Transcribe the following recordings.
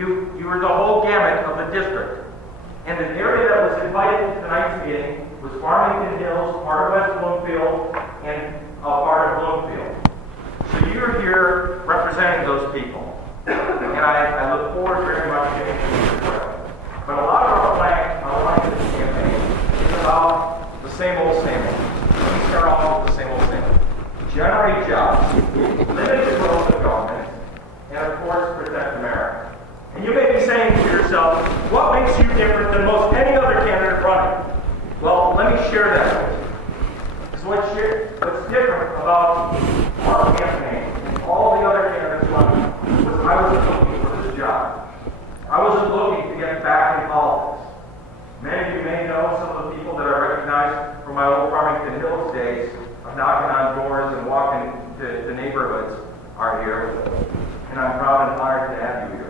You were the whole gamut of the district. And the area that was invited to tonight's meeting was Farmington Hills, part of West Bloomfield, and a part of Bloomfield. So you're here representing those people. And I look forward very much to getting to you. But a lot of our plank of this campaign is about the same old, same old. We start off with the same old, same old. Generate jobs, limit the growth of government, and of course, protect America. And you may be saying to yourself, what makes you different than most any other candidate running? Well, let me share that with you. Because what's different about our campaign and all the other candidates running was I wasn't looking for this job. I wasn't looking to get back in politics. Many of you may know some of the people that I recognize from my old Farmington Hills days of knocking on doors and walking to neighborhoods are here. And I'm proud and honored to have you here.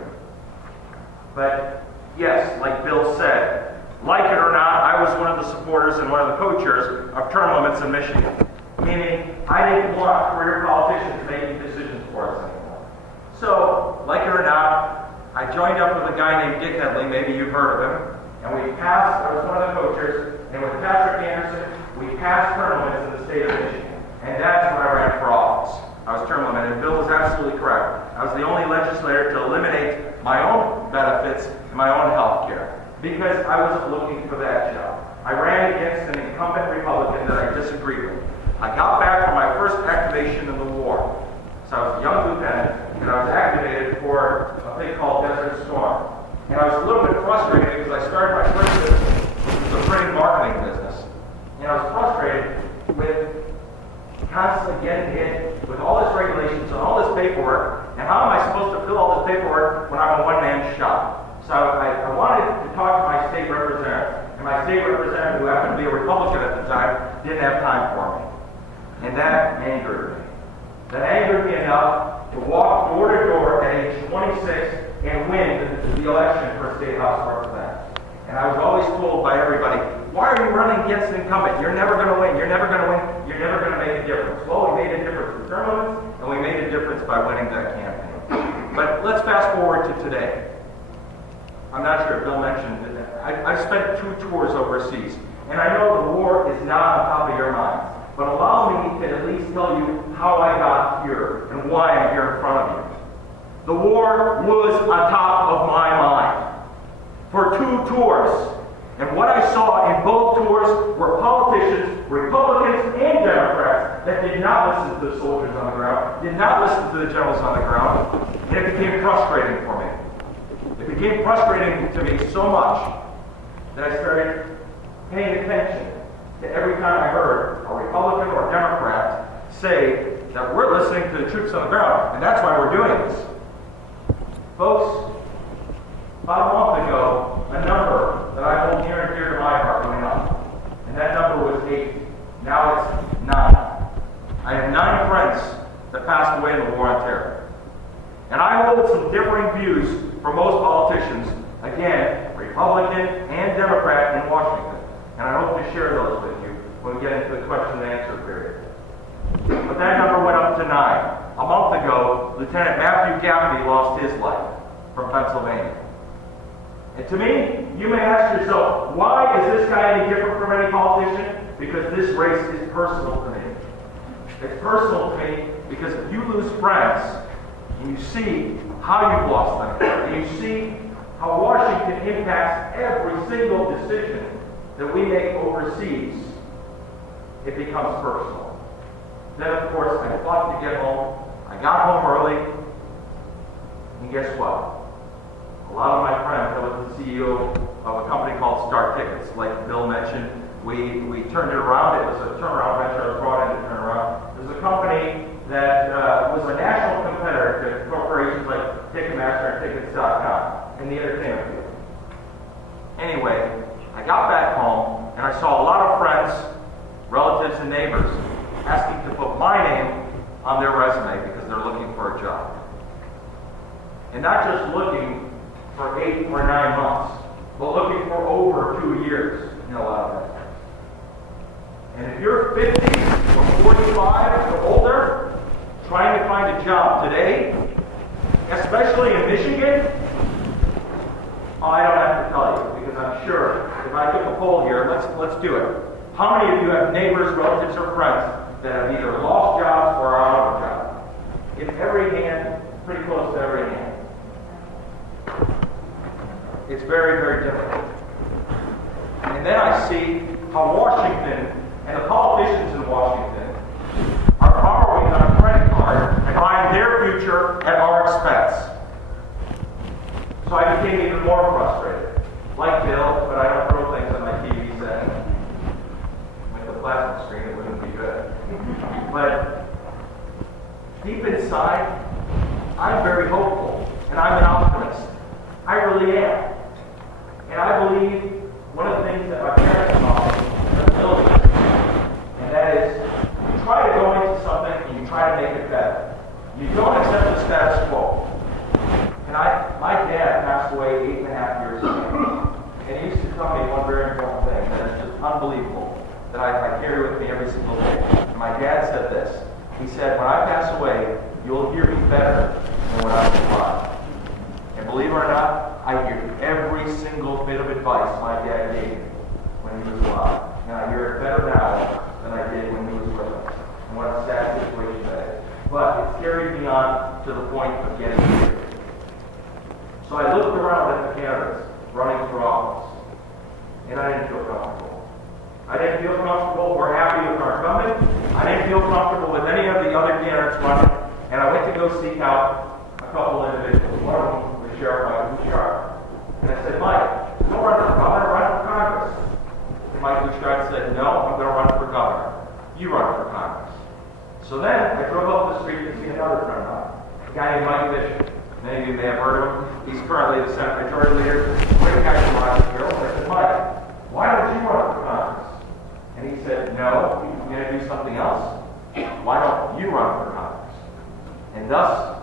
But yes, like Bill said, like it or not, I was one of the supporters and one of the co-chairs of term limits in Michigan. Meaning, I didn't want career politicians making decisions for us anymore. So, like it or not, I joined up with a guy named Dick Headley, maybe you've heard of him, and we passed, I was one of the co-chairs, and with Patrick Anderson, we passed term limits in the state of Michigan. And that's when I ran for office. I was term limited, and Bill was absolutely correct. I was the only legislator to eliminate my own benefits and my own health care, because I wasn't looking for that job. I ran against an incumbent Republican that I disagreed with. I got back from my first activation in the war. So I was a young lieutenant, and I was activated for a thing called Desert Storm. And I was a little bit frustrated because I started my first business, which was a printing marketing business. And I was frustrated with constantly getting hit with all this regulations and all this paperwork. And how am I supposed to fill all this paperwork when I'm a one-man shop? So I wanted to talk to my state representative. And my state representative, who happened to be a Republican at the time, didn't have time for me. And that angered me. That angered me enough to walk door to door at age 26 and win the election for state house representative. And I was always told by everybody, why are you running against an incumbent? You're never going to win. You're never going to win. You're never going to make a difference. Well, we made a difference with term limits, and we made a difference by winning that campaign. But let's fast forward to today. I'm not sure if Bill mentioned it. I've spent 2 tours overseas, and I know the war is not on top of your mind. But allow me to at least tell you how I got here and why I'm here in front of you. The war was on top of my mind for 2 tours. And what I saw in both tours were politicians, Republicans and Democrats, that did not listen to the soldiers on the ground, did not listen to the generals on the ground, and it became frustrating for me. It became frustrating to me so much that I started paying attention to every time I heard a Republican or a Democrat say that we're listening to the troops on the ground, and that's why we're doing this. Folks, about a month ago, a number that I hold near and dear to my heart went up, and that number was 8. Now it's 9. I have 9 friends that passed away in the war on terror. And I hold some differing views from most politicians, again, Republican and Democrat in Washington. And I hope to share those with you when we get into the question and answer period. But that number went up to 9. A month ago, Lieutenant Matthew Gaffney lost his life from Pennsylvania. And to me, you may ask yourself, why is this guy any different from any politician? Because this race is personal to me. It's personal to me because if you lose friends, and you see how you've lost them, and you see how Washington impacts every single decision that we make overseas, it becomes personal. Then, of course, I fought to get home. I got home early, and guess what? A lot of my friends, I was the CEO of a company called Star Tickets, like Bill mentioned. We turned it around. It was a turnaround venture. I was brought in to turn around. It was a company that was a national competitor to corporations like Ticketmaster and Tickets.com in the entertainment field. Anyway, I got back home, and I saw a lot of friends, relatives, and neighbors asking to put my name on their resume because they're looking for a job. And not just looking for 8 or 9 months, but looking for over 2 years in a lot of instances. And if you're 50 or 45 or older, trying to find a job today, especially in Michigan, I don't have to tell you, because I'm sure if I took a poll here, let's do it. How many of you have neighbors, relatives, or friends that have either lost jobs or are out of a job? In every hand, pretty close to every hand. It's very, very difficult. And then I see how Washington and the politicians in Washington are borrowing on a credit card and buying their future at our expense. So I became even more frustrated. Like Bill, but I don't throw things on my TV set. With the plasma screen, it wouldn't be good. But deep inside, I'm very hopeful, and I'm an optimist. I really am. And I believe one of the things that my parents taught me is ability. And that is, you try to go into something and you try to make it better. You don't accept the status quo. And my dad passed away 8.5 years ago. And he used to tell me one very important thing that is just unbelievable, that I carry with me every single day. And my dad said this. He said, when I pass away, you'll hear me better than when I was alive. And believe it or not, I hear every single bit of advice my dad gave me when he was alive. And I hear it better now than I did when he was with us. And what a sad situation that is. But it carried me on to the point of getting here. So I looked around at the candidates running for office, and I didn't feel comfortable. I didn't feel comfortable or happy with our incumbent. I didn't feel comfortable with any of the other candidates running, and I went to go seek out a couple individuals. One of them was Sheriff Mike Bouchard. And I said, Mike, don't run for governor, run for Congress. And Mike Bouchard said, no, I'm going to run for governor. You run for Congress. So then I drove up the street to see another friend of mine, a guy named Mike Bishop. Many of you may have heard of him. He's currently the Senate Majority Leader. Great guy from Rochester. I said, Mike, why don't you run for Congress? And he said, no, I'm going to do something else. Why don't you run for Congress? And thus,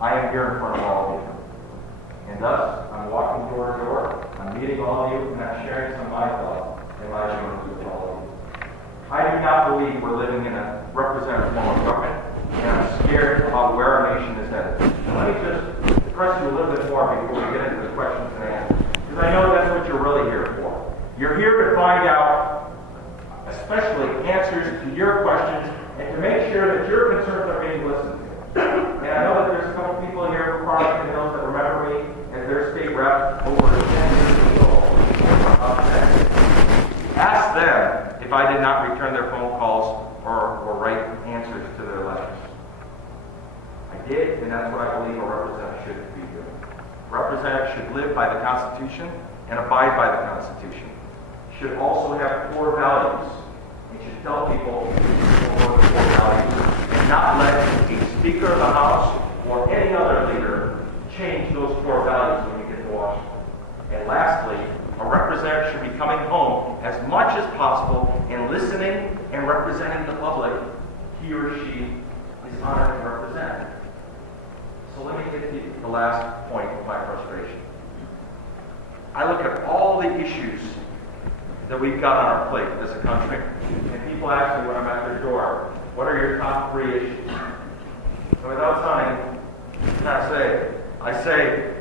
I am here in front of all of you. And thus, I'm walking door to door. I'm meeting all of you, and I'm sharing some of my thoughts and my feelings with all of you. I do not believe we're living in a representative form of government, and I'm scared about where our nation is headed. And let me just press you a little bit more before we get into the questions and answers, because I know that's what you're really here for. You're here to find out, especially answers to your questions, and to make sure that your concerns are being listened to. And I know that there's a couple people here from Farmington Hills that remember me as their state rep over 10 years ago. Ask them if I did not return their phone calls or write answers to their letters. I did, and that's what I believe a representative should be doing. A representative should live by the Constitution and abide by the Constitution. Should also have core values. He should tell people core values and not let a Speaker of the House or any other leader change those core values when you get to Washington. And lastly, a representative should be coming home as much as possible and listening and representing the public he or she is honored to represent. So let me get to the last point of my frustration. I look at all the issues that we've got on our plate as a country, and people ask me when I'm at their door, what are your top 3 issues? And without sounding, I say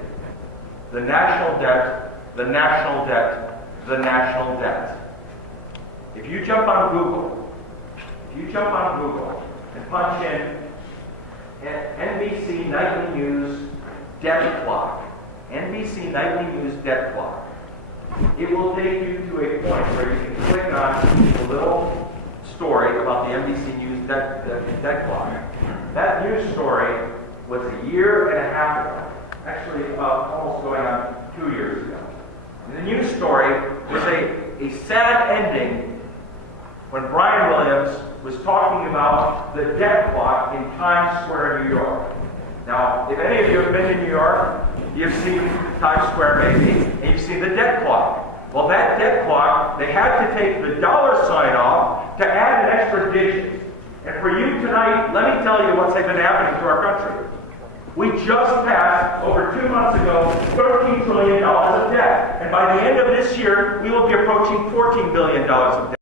the national debt, the national debt, the national debt. If you jump on Google and punch in NBC Nightly News debt clock, NBC Nightly News debt clock, it will take you to a point where you can click on the little story about the NBC News debt clock. That news story was a year and a half ago, actually almost going on 2 years ago. And the news story was a sad ending when Brian Williams was talking about the debt clock in Times Square, New York. Now, if any of you have been to New York, you've seen Times Square maybe, and you've seen the debt clock. Well, that debt clock, they had to take the dollar sign off to add an extra digit. And for you tonight, let me tell you what's been happening to our country. We just passed, over 2 months ago, $13 trillion of debt. And by the end of this year, we will be approaching $14 billion of debt.